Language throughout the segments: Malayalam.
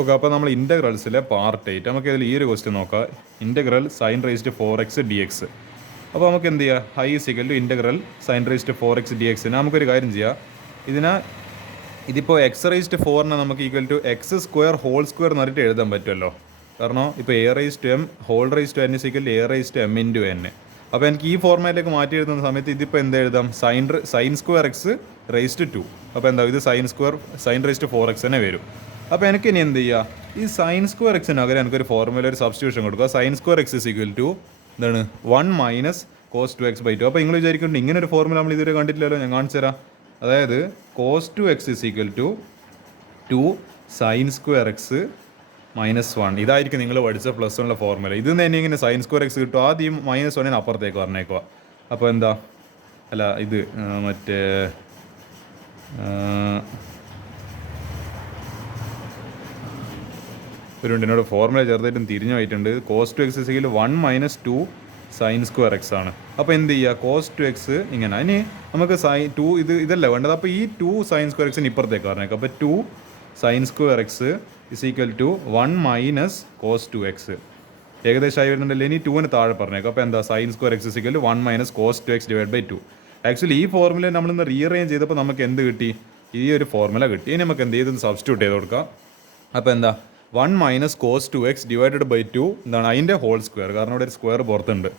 ഓക്കെ, അപ്പോൾ നമ്മൾ ഇൻ്റഗ്രൽസിലെ പാർട്ട് 8 നമുക്ക് ഇതിൽ ഈ ഒരു ക്വസ്റ്റ്യൻ നോക്കാം. Integral sine raised 4x D X. അപ്പോൾ നമുക്ക് എന്ത് ചെയ്യുക, I equal to integral sine raised 4x D എക്സിന് നമുക്കൊരു കാര്യം ചെയ്യാം. ഇതിപ്പോൾ എക്സ് റേസ്റ്റ് 4നെ നമുക്ക് equal to x square whole square എന്ന് പറഞ്ഞിട്ട് എഴുതാൻ പറ്റുമല്ലോ. കാരണം ഇപ്പോൾ a raise to m whole raise to n equal a raise to m into n. അപ്പോൾ എനിക്ക് ഈ ഫോർമാറ്റിലേക്ക് മാറ്റി എഴുതുന്ന സമയത്ത് ഇതിപ്പോൾ എന്ത് എഴുതാം, സൈൻ സ്ക്വയർ എക്സ് റേസ്റ്റ് 2. അപ്പോൾ എന്താ, ഇത് സൈൻ റേസ്റ്റ് 4x തന്നെ വരും. അപ്പോൾ എനിക്ക് ഇനി എന്ത് ചെയ്യുക, ഈ സൈൻ സ്ക്വയർ എക്സിന് പകരം എനിക്കൊരു ഫോർമുല ഒരു സബ്സ്റ്റിറ്റ്യൂഷൻ കൊടുക്കുക. Sine square x is equal to എന്താണ് 1 മൈനസ് കോസ് 2x/2. അപ്പോൾ നിങ്ങൾ വിചാരിക്കുന്നുണ്ട് ഇങ്ങനെ ഒരു ഫോർമുല നമ്മൾ ഇതുവരെ കണ്ടിട്ടില്ലല്ലോ. ഞാൻ കാണിച്ചു തരാം. അതായത് cos 2x is equal to 2 sine square x minus 1. ഇതായിരിക്കും നിങ്ങൾ പഠിച്ച പ്ലസ് വണ്ണിലെ ഫോർമുല. ഇത് തന്നെ ഇങ്ങനെ സൈൻ സ്ക്വയർ എക്സ് കിട്ടും. ആദ്യം -1 അപ്പുറത്തേക്ക് പറഞ്ഞേക്കുക. അപ്പോൾ എന്താ, അല്ല ഇത് മറ്റേ ഒരു എന്നോട് ഫോർമുല ചേർത്തായിട്ടും തിരിഞ്ഞു പോയിട്ടുണ്ട്. Cos 2x is equal 1 minus 2 sine square x ആണ്. അപ്പോൾ എന്ത് ചെയ്യുക, കോസ് 2x ഇങ്ങനെ. ഇനി നമുക്ക് ഇതല്ല വേണ്ടത്. അപ്പോൾ ഈ 2 സൈൻ സ്ക്വയർ എക്സിന് ഇപ്പുറത്തേക്ക് പറഞ്ഞേക്കാം. അപ്പോൾ 2 sine square x is equal to 1 minus cos 2x. ഏകദേശം ആയി വരുന്നുണ്ടല്ലോ. ഇനി 2ന് താഴെ പറഞ്ഞേക്കാം. അപ്പോൾ എന്താ, sine square x is equal to 1 minus cos 2x divide by 2. Actually ഈ ഫോർമുല നമ്മളിന്ന് റീഅറേഞ്ച് ചെയ്തപ്പോൾ നമുക്ക് എന്ത് കിട്ടി, ഈ ഒരു ഫോർമുല കിട്ടി. ഇനി നമുക്ക് എന്ത് ചെയ്ത് സബ്സ്റ്റിറ്റ്യൂട്ട് ചെയ്ത് കൊടുക്കാം. അപ്പോൾ എന്താ, 1 minus cos 2x divided by 2 എന്താണ്, അതിൻ്റെ ഹോൾ സ്ക്വയർ. കാരണം ഇവിടെ ഒരു സ്ക്വയർ പുറത്തുണ്ട്.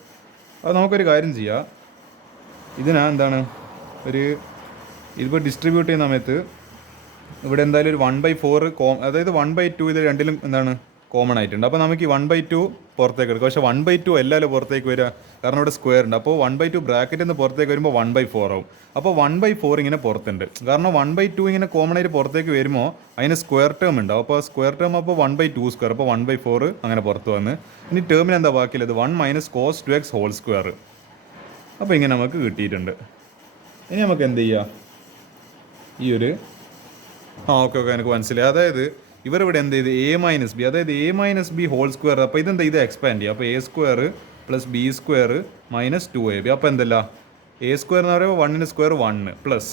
അപ്പോൾ നമുക്കൊരു കാര്യം ചെയ്യാം. എന്താണ് ഇതിപ്പോൾ ഡിസ്ട്രിബ്യൂട്ട് ചെയ്യുന്ന സമയത്ത് ഇവിടെ എന്തായാലും ഒരു 1/4 അതായത് 1/2 ഇത് രണ്ടിലും എന്താണ് കോമൺ ആയിട്ടുണ്ട്. അപ്പോൾ നമുക്ക് ഈ 1/2 പുറത്തേക്ക് എടുക്കാം. പക്ഷേ 1/2 എല്ലാവരും പുറത്തേക്ക് വരിക, കാരണം ഇവിടെ സ്ക്വയർ ഉണ്ട്. അപ്പോൾ 1/2 ബ്രാക്കറ്റിൽ നിന്ന് പുറത്തേക്ക് വരുമ്പോൾ 1/4 ആവും. അപ്പോൾ 1/4 ഇങ്ങനെ പുറത്തുണ്ട്. കാരണം 1/2 ഇങ്ങനെ കോമൺ ആയിട്ട് പുറത്തേക്ക് വരുമ്പോൾ അതിന് സ്ക്വയർ ടേം ഉണ്ടാവും. അപ്പോൾ സ്ക്വയർ ടേം അപ്പോൾ 1/2 സ്ക്വയർ. അപ്പോൾ 1/4 അങ്ങനെ പുറത്ത് വന്ന് ഇനി ടേമിന് എന്താ ബാക്കിയുള്ളത്, 1 minus cos 2x whole square. അപ്പോൾ ഇങ്ങനെ നമുക്ക് കിട്ടിയിട്ടുണ്ട്. ഇനി നമുക്ക് എന്ത് ചെയ്യുക, ഓക്കെ എനിക്ക് മനസ്സിലായി. അതായത് ഇവരിവിടെ എന്ത് ചെയ്ത് a മൈനസ് ബി, അതായത് a minus B whole square. അപ്പോൾ ഇതെന്താ, ഇത് എക്സ്പാൻഡ് ചെയ്യുക. അപ്പോൾ a square plus B square minus 2ab. അപ്പോൾ എന്തല്ല, a സ്ക്വയർ എന്ന് പറയുമ്പോൾ 1ൻ്റെ സ്ക്വയർ 1 പ്ലസ്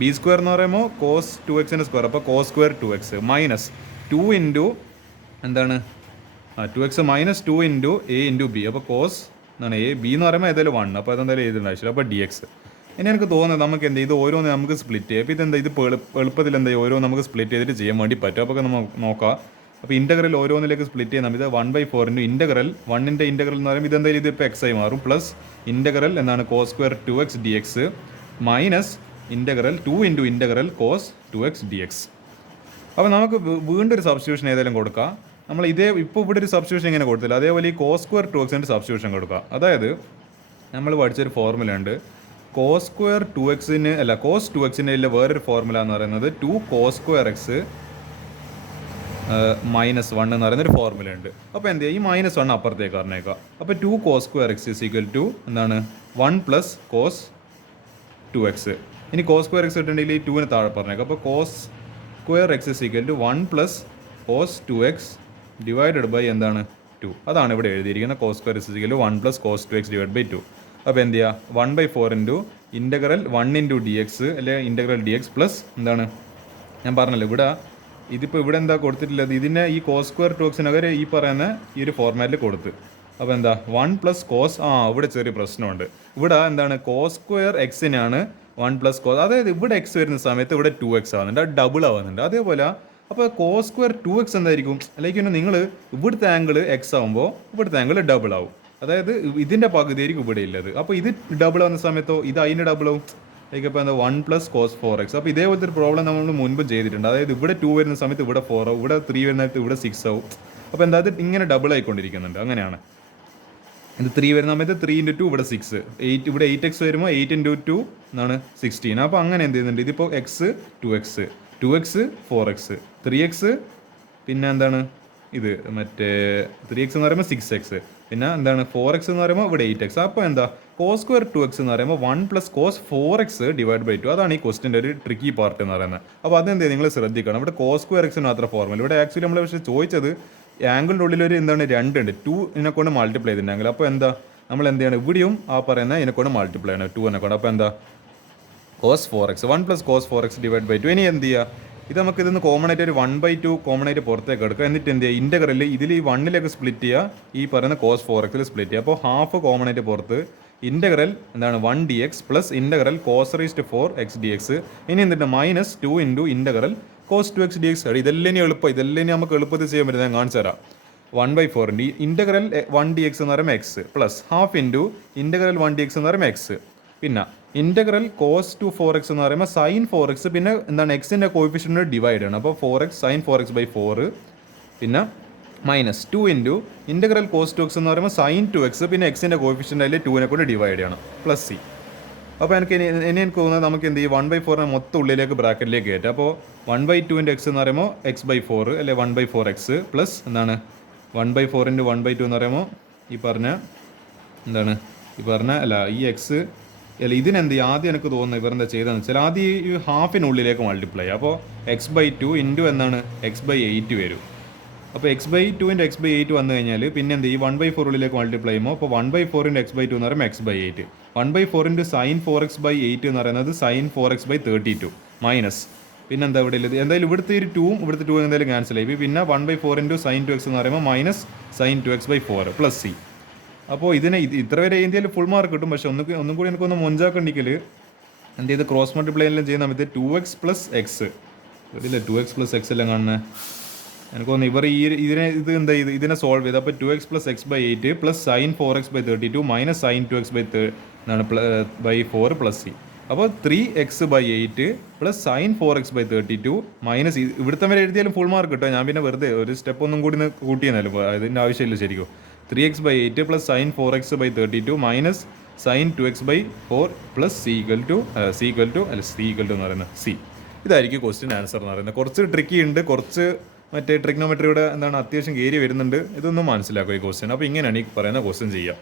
ബി സ്ക്വയർ എന്ന് പറയുമ്പോൾ കോസ് 2xൻ്റെ സ്ക്വയർ. അപ്പോൾ cos square 2x minus 2 into എന്താണ് 2x minus 2 into a into B. അപ്പോൾ കോസ് എന്താണ് a ബി എന്ന് പറയുമ്പോൾ ഏതായാലും 1. അപ്പോൾ അതെന്തായാലും എഴുതേണ്ട ആവശ്യമില്ല. അപ്പോൾ dx. ഇനി എനിക്ക് തോന്നുന്നത് നമുക്ക് എന്ത് ഇത് ഓരോന്ന് നമുക്ക് സ്പ്ലിറ്റ് ചെയ്യാം. അപ്പോൾ ഇതെന്താ, ഇത് എളുപ്പത്തിൽ എന്താ ഓരോന്ന് നമുക്ക് സ്പ്ലിറ്റ് ചെയ്തിട്ട് ചെയ്യാൻ വേണ്ടി പറ്റും. അപ്പോൾ നമുക്ക് നോക്കാം. അപ്പോൾ ഇൻ്റഗ്രൽ ഓരോന്നിലേക്ക് സ്പ്ലിറ്റ് ചെയ്യാൻ ഇത് 1/4 ഇൻറ്റു ഇൻ്റഗ്രൽ 1ൻ്റെ ഇൻ്റഗ്രൽ എന്ന് പറയുമ്പോൾ ഇതെന്തായാലും ഇതിപ്പോൾ x ആയി മാറും. പ്ലസ് ഇൻ്റഗ്രൽ എന്താണ് cos square 2x dx minus integral 2 into integral cos 2x dx. അപ്പോൾ നമുക്ക് വീണ്ടും ഒരു സബ്സ്റ്റിറ്റ്യൂഷൻ ഏതെങ്കിലും കൊടുക്കാം. നമ്മൾ ഇപ്പോൾ ഇവിടെ ഒരു സബ്സ്റ്റിറ്റ്യൂഷൻ ഇങ്ങനെ കൊടുത്തില്ല. അതേപോലെ ഈ കോസ് സ്ക്വയർ 2xൻ്റെ സബ്സ്റ്റിറ്റ്യൂഷൻ കൊടുക്കുക. അതായത് നമ്മൾ പഠിച്ചൊരു ഫോർമുല ഉണ്ട്. കോസ് സ്ക്വയർ 2xന് അല്ല, കോസ് 2xൻ്റെ ഇല്ല വേറൊരു ഫോർമുല എന്ന് പറയുന്നത് 2 കോസ് സ്ക്വയർ എക്സ് മൈനസ് 1 എന്ന് പറയുന്നൊരു ഫോർമുല ഉണ്ട്. അപ്പോൾ എന്ത് ചെയ്യുക, ഈ -1 അപ്പുറത്തേക്ക് പറഞ്ഞേക്കുക. അപ്പോൾ 2 cos square x is equal to എന്താണ് 1 പ്ലസ് കോസ് 2x. ഇനി കോസ് സ്ക്വയർ എക്സ് കിട്ടുന്നുണ്ടെങ്കിൽ ഈ 2ന് താഴെ പറഞ്ഞേക്കുക. അപ്പോൾ cos square x is equal to 1 plus cos 2x divided by എന്താണ് 2. അതാണ് ഇവിടെ എഴുതിയിരിക്കുന്നത്. Cos square x is equal to 1 plus cos 2x divide by 2. അപ്പോൾ എന്ത് ചെയ്യുക, 1/4 into integral 1 into D X അല്ലെങ്കിൽ ഇൻ്റഗ്രൽ ഡി എക്സ് പ്ലസ് എന്താണ്, ഞാൻ പറഞ്ഞല്ലോ ഇവിടെ എന്താ കൊടുത്തിട്ടുള്ളത്, ഇതിനെ ഈ കോസ് സ്ക്വയർ 2xനവരെ ഈ പറയുന്ന ഈ ഒരു ഫോർമാറ്റിൽ കൊടുത്ത്. അപ്പോൾ എന്താ 1 പ്ലസ് കോസ് ഇവിടെ ചെറിയ പ്രശ്നമുണ്ട്. ഇവിടെ എന്താണ് കോസ് സ്ക്വയർ എക്സിനാണ് 1 പ്ലസ് കോസ്, അതായത് ഇവിടെ എക്സ് വരുന്ന സമയത്ത് ഇവിടെ 2x ആവുന്നുണ്ട്, അത് ഡബിൾ ആവുന്നുണ്ട്. അതേപോലെ അപ്പോൾ കോസ് സ്ക്വയർ 2x എന്തായിരിക്കും, അല്ലെങ്കിൽ ഇവിടുത്തെ ആംഗിൾ എക്സ് ആകുമ്പോൾ ഇവിടുത്തെ ആംഗിൾ ഡബിൾ ആവും. അതായത് ഇതിൻ്റെ പകുതിയായിരിക്കും ഇവിടെ ഉള്ളത്. അപ്പോൾ ഇത് ഡബിൾ ആവുന്ന സമയത്തോ ഇത് അതിൻ്റെ ഡബിൾ ആവും. ലൈക്ക് ഇപ്പോൾ എന്താ 1 പ്ലസ് കോസ് 4x. അപ്പോൾ ഇതേപോലത്തെ ഒരു പ്രോബ്ലം നമ്മൾ മുൻപ് ചെയ്തിട്ടുണ്ട്. അതായത് ഇവിടെ 2 വരുന്ന സമയത്ത് ഇവിടെ 4 ആവും, ഇവിടെ 3 വരുന്ന സമയത്ത് ഇവിടെ 6 ആവും. അപ്പോൾ എന്താ, ഇത് ഇങ്ങനെ ഡബിൾ ആയിക്കൊണ്ടിരിക്കുന്നുണ്ട്. അങ്ങനെയാണ്. ഇത് 3 വരുന്ന സമയത്ത് 3 ഇൻറ്റു 2 ഇവിടെ 6, 8 ഇവിടെ 8x വരുമ്പോൾ 8 ഇൻറ്റു 2 എന്നാണ് 16. അപ്പോൾ അങ്ങനെ എന്ത് ചെയ്യുന്നുണ്ട്, ഇതിപ്പോൾ x 2x 4x 3x പിന്നെ എന്താണ് ഇത് മറ്റേ 3x എന്ന് പറയുമ്പോൾ 6x പിന്നെ എന്താണ് 4x എന്ന് പറയുമ്പോൾ ഇവിടെ 8x. അപ്പോൾ എന്താ കോസ് സ്ക്വയർ 2x എന്ന് പറയുമ്പോൾ 1 plus cos 4x divide by 2. അതാണ് ഈ ക്വസ്റ്റിൻ്റെ ഒരു ട്രിക്കി പാർട്ട് എന്ന് പറയുന്നത്. അപ്പോൾ അതെന്ത് നിങ്ങൾ ശ്രദ്ധിക്കണം. ഇവിടെ കോസ് സ്ക്വയർ എക്സിന് മാത്രം ഫോർമുല. ഇവിടെ ആക്ച്വലി നമ്മൾ പക്ഷേ ചോദിച്ചത് ആംഗിളിൻ്റെ ഉള്ളിലൊരു എന്താണ് 2 ഉണ്ട്, 2 ഇതിനെക്കൊണ്ട് മൾട്ടിപ്ലൈ ചെയ്തിട്ടുണ്ട് ആംഗിൾ. അപ്പോൾ എന്താ നമ്മൾ എന്ത് ചെയ്യണം, ഇവിടെയും ആ പറയുന്ന ഇതിനെക്കൊണ്ട് മൾട്ടിപ്ലൈ ചെയ്യണം 2 എന്നെക്കൊണ്ട്. അപ്പോൾ എന്താ cos 4x 1 plus cos 4x divide by 2. ഇനി എന്ത് ചെയ്യുക, ഇത് നമുക്ക് ഇതിന്ന് കോമൺ ആയിട്ട് ഒരു 1/2 കോമൺ ആയിട്ട് പുറത്തേക്ക് എടുക്കുക. എന്നിട്ട് എന്ത് ചെയ്യുക, ഇൻ്റഗ്രൽ ഇതിൽ ഈ 1ലേക്ക് സ്പ്ലിറ്റ് ചെയ്യുക, ഈ പറയുന്ന cos 4x സ്പ്ലിറ്റ് ചെയ്യുക. അപ്പോൾ ഹാഫ് കോമൺ ആയിട്ട് പുറത്ത് ഇൻ്റഗ്രൽ എന്താണ് 1 dx പ്ലസ് ഇൻ്റഗ്രൽ cos റേസ്റ്റ് 4x dx. ഇനി എന്നിട്ട് -2 into integral cos 2x dx. ഇതെല്ലാം ഇനി എളുപ്പം, ഇതെല്ലാം ഇനി നമുക്ക് എളുപ്പത്തിൽ ചെയ്യാൻ പറ്റും. ഞാൻ കാണിച്ചു തരാം. 1/4 ഇൻ്റഗ്രൽ 1 dx എന്ന് പറയുമ്പോൾ X plus half into integral 1 dx എന്ന് പറയുമ്പോൾ എക്സ്. പിന്നെ ഇൻ്റഗ്രൽ cos 4x എന്ന് പറയുമ്പോൾ sin 4x, പിന്നെ എന്താണ് എക്സിൻ്റെ കോയിഫിഷ്യൻ്റ് ഡിവൈഡ് ആണ്. അപ്പോൾ 4x sin 4x/4, പിന്നെ -2 ഇൻറ്റു ഇൻ്റഗ്രൽ cos 2x എന്ന് പറയുമ്പോൾ sin 2x, പിന്നെ എക്സിൻ്റെ കോയിഫിഷ്യൻ്റ് അതിൽ 2നെ കൊണ്ട് ഡിവൈഡ് ചെയ്യണം പ്ലസ് സി. അപ്പോൾ എനിക്ക് എനിക്ക് തോന്നുന്നത് നമുക്ക് എന്ത് ചെയ്യും, 1/4 മൊത്തം ഉള്ളിലേക്ക് ബ്രാക്കറ്റിലേക്ക് കയറ്റാം. അപ്പോൾ 1/2 x എന്ന് പറയുമ്പോൾ x/4 അല്ലെ 1/4x പ്ലസ് എന്താണ് 1/4 ഇൻറ്റു 1/2 എന്ന് പറയുമ്പോൾ ഈ പറഞ്ഞ എന്താണ് ഈ പറഞ്ഞ അല്ല ഈ എക്സ് അല്ല ഇതിനെന്ത് ചെയ്യും, ആദ്യം എനിക്ക് തോന്നുന്നത് ഇവരെന്താ ചെയ്തതെന്ന് വെച്ചാൽ ആദ്യം ഈ ഹാഫിനുള്ളിലേക്ക് മൾട്ടിപ്ലൈ. അപ്പോൾ x/2 ഇൻറ്റു എന്താണ് x/8 വരും. അപ്പോൾ x/2 ഇൻറ്റു x/8 വന്നു കഴിഞ്ഞാൽ പിന്നെ എന്ത് ഈ 1/4 ഉള്ളിലേക്ക് മൾട്ടിപ്ലൈ ചെയ്യുമ്പോൾ അപ്പോൾ 1/4 ഇൻറ്റു x/2 എന്ന് പറയുമ്പോൾ x/8. 1/4 ഇൻറ്റു sin 4x/8 എന്ന് പറയുന്നത് sin 4x/32 മൈനസ് പിന്നെ എന്താ ഇവിടെ ഉള്ളത്, എന്തായാലും ഇവിടുത്തെ ഒരു 2 ഇവിടുത്തെ 2 എന്തായാലും ക്യാൻസൽ ആയി. പിന്നെ 1/4 ഇൻറ്റു sin 2x എന്ന് പറയുമ്പോൾ minus sin 2x/4 plus C. അപ്പോൾ ഇതിനെ ഇത്ര വരെ ഇന്ത്യയിൽ ഫുൾ മാർക്ക് കിട്ടും. പക്ഷേ ഒന്നും കൂടി എനിക്കൊന്ന് മൊഞ്ചാക്കണ്ടെങ്കിൽ എന്ത് ചെയ്ത് ക്രോസ് മൾട്ടിപ്ലൈ എല്ലാം ചെയ്യുന്ന സമയത്ത് 2x പ്ലസ് എക്സ് ഇതില്ല 2x പ്ലസ് എക്സ് എല്ലാം കാണുന്നത്. എനിക്ക് തോന്നുന്നു ഇവർ എന്താ ഇതിനെ സോൾവ് ചെയ്ത് അപ്പോൾ 2x plus x/8 plus sin 4x/32 minus sin 2x/4 plus C. അപ്പോൾ 3x/8 plus sin 4x/32 minus ഇവിടുത്തെ വരെ എഴുതിയാലും ഫുൾ മാർക്ക് കിട്ടും. ഞാൻ പിന്നെ വെറുതെ ഒരു സ്റ്റെപ്പ് ഒന്നും കൂടി കൂട്ടിയെന്നാലും അതിൻ്റെ ആവശ്യമില്ല ശരിക്കും. 3x/8 plus sin 4x/32 minus sin 2x/4 plus c equal to എന്ന് പറയുന്നത് സി. ഇതായിരിക്കും ക്വസ്റ്റ്യൻ ആൻസർ എന്ന് പറയുന്നത്. കുറച്ച് ട്രിക്കി ഉണ്ട്, കുറച്ച് മറ്റേ ട്രിഗ്നോമെട്രിയുടെ എന്താണ് അത്യാവശ്യം ഏരിയ വരുന്നുണ്ട്. ഇതൊന്നും മനസ്സിലാക്കും ഈ ക്വസ്റ്റ്യൻ. അപ്പോൾ ഇങ്ങനെയാണ് ഈ പറയുന്ന ക്വസ്റ്റ്യൻ ചെയ്യുക.